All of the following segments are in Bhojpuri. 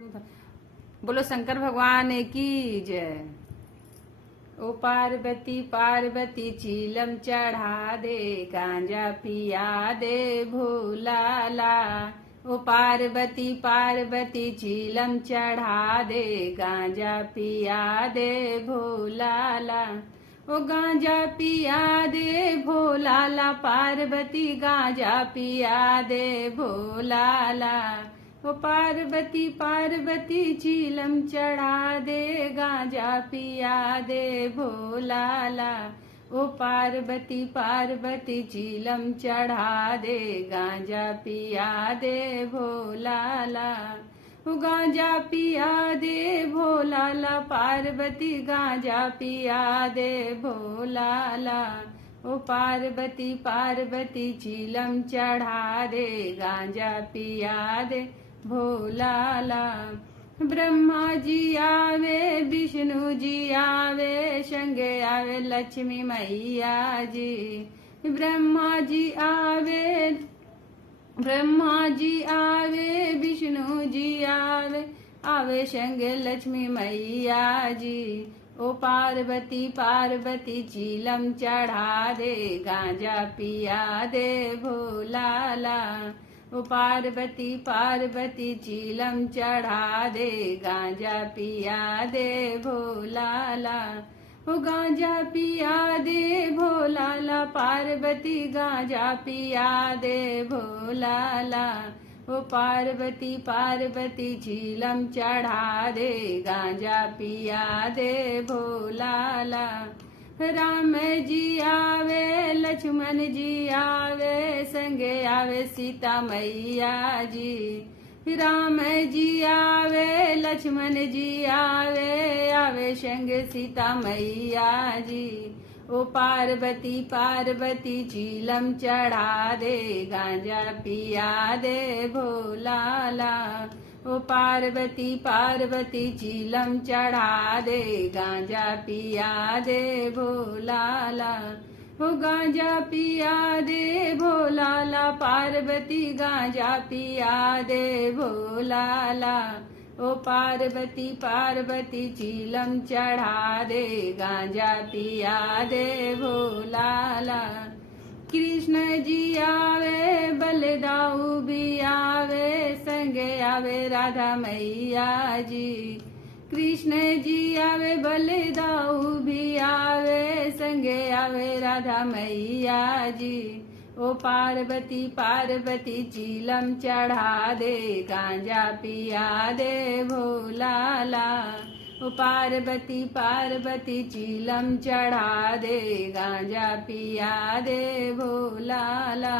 बोलो शंकर भगवान की जय। ओ पार्वती पार्वती चीलम चढ़ा दे, गांजा पिया दे भोलाला। ओ पार्वती पार्वती चीलम चढ़ा दे, गांजा पिया दे भोलाला। ओ गांजा पिया दे भोलाला, पार्वती गांजा पिया दे भोलाला। ओ पार्वती पार्वती चीलम चढ़ा दे, गांजा पिया दे भोलाला। ओ पार्वती पार्वती चीलम चढ़ा दे, गांजा पिया दे भोलाला। ओ गांजा पिया दे भोलाला, पार्वती गांजा पिया दे भोलाला। ओ पार्वती पार्वती चीलम चढ़ा दे, गांजा पिया दे भोलाला। ब्रह्मा जी आवे विष्णु जी आवे, संगे आवे लक्ष्मी मैया जी। ब्रह्मा जी आवे विष्णु जी आवे, आवे संगे लक्ष्मी मैया जी। ओ पार्वती पार्वती चीलम चढ़ा दे, गांजा पिया दे भोलाला। ओ पार्वती पार्वती चीलम चढ़ा दे, गांजा पिया दे भोलाला। ओ गांजा पिया दे भोलाला, पार्वती गांजा पिया दे भोलाला। ओ पार्वती पार्वती चीलम चढ़ा दे, गांजा पिया दे भोलाला। राम जी आवे लक्ष्मण जी आवे, संगे आवे सीता मैया जी। राम जी आवे लक्ष्मण जी आवे, आवे संगे सीता मैया जी। ओ पार्वती पार्वती चीलम चढ़ा दे, गांजा पिया दे भोलाला। ओ पार्वती पार्वती चीलम चढ़ा दे, गांजा पिया दे भोलाला। ओ गांजा पिया दे भोलाला, पार्वती गांजा पिया दे भोलाला। ओ पार्वती पार्वती चीलम चढ़ा दे, गांजा पिया दे भोलाला। कृष्ण जी आवे बलदाऊ भी आवे, संगे आवे राधा मैया जी। कृष्ण जी आवे बलदाऊ भी आवे, संगे आवे राधा मैया जी। ओ पार्वती पार्वती चीलम चढ़ा दे, गांजा पिया दे भोलाला। ओ पार्वती पार्वती चीलम चढ़ा दे, गांजा पिया दे भोलाला।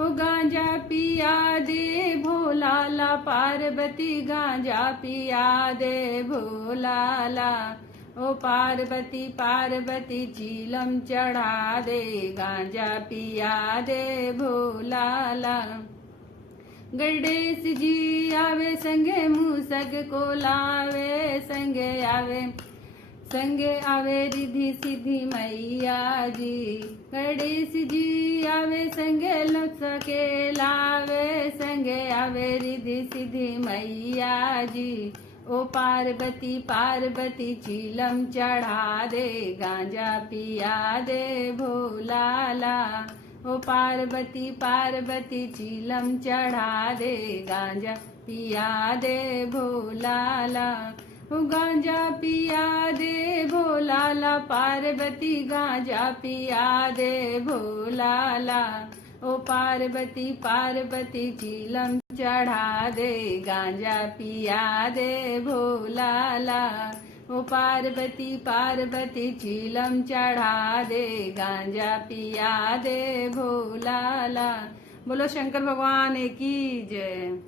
ओ गांजा पिया दे भोलाला, पार्वती गांजा पिया दे भोलाला। ओ पार्वती पार्वती चीलम चढ़ा दे, गांजा पिया दे भोलाला। गणेश जी आवे संगे मूसक को लावे, संगे आवे रिद्धि सिद्धि मैया जी। गणेश जी आवे संगे लक्ष्य के लावे, संगे आवे रिद्धि सिद्धि मैया जी। ओ पार्वती पार्वती चीलम चढ़ा दे, गांजा पिया दे भोलाला। ओ पार्वती पार्वती चीलम चढ़ा दे, गांजा पिया दे भोलाला। ओ गांजा पिया दे भोलाला, पार्वती गांजा पिया दे भोलाला। ओ पार्वती पार्वती चीलम चढ़ा दे, गांजा पिया दे भोलाला। ओ पार्वती पार्वती चीलम चढ़ा दे, गांजा पिया दे भोलाला। बोलो शंकर भगवान की जय।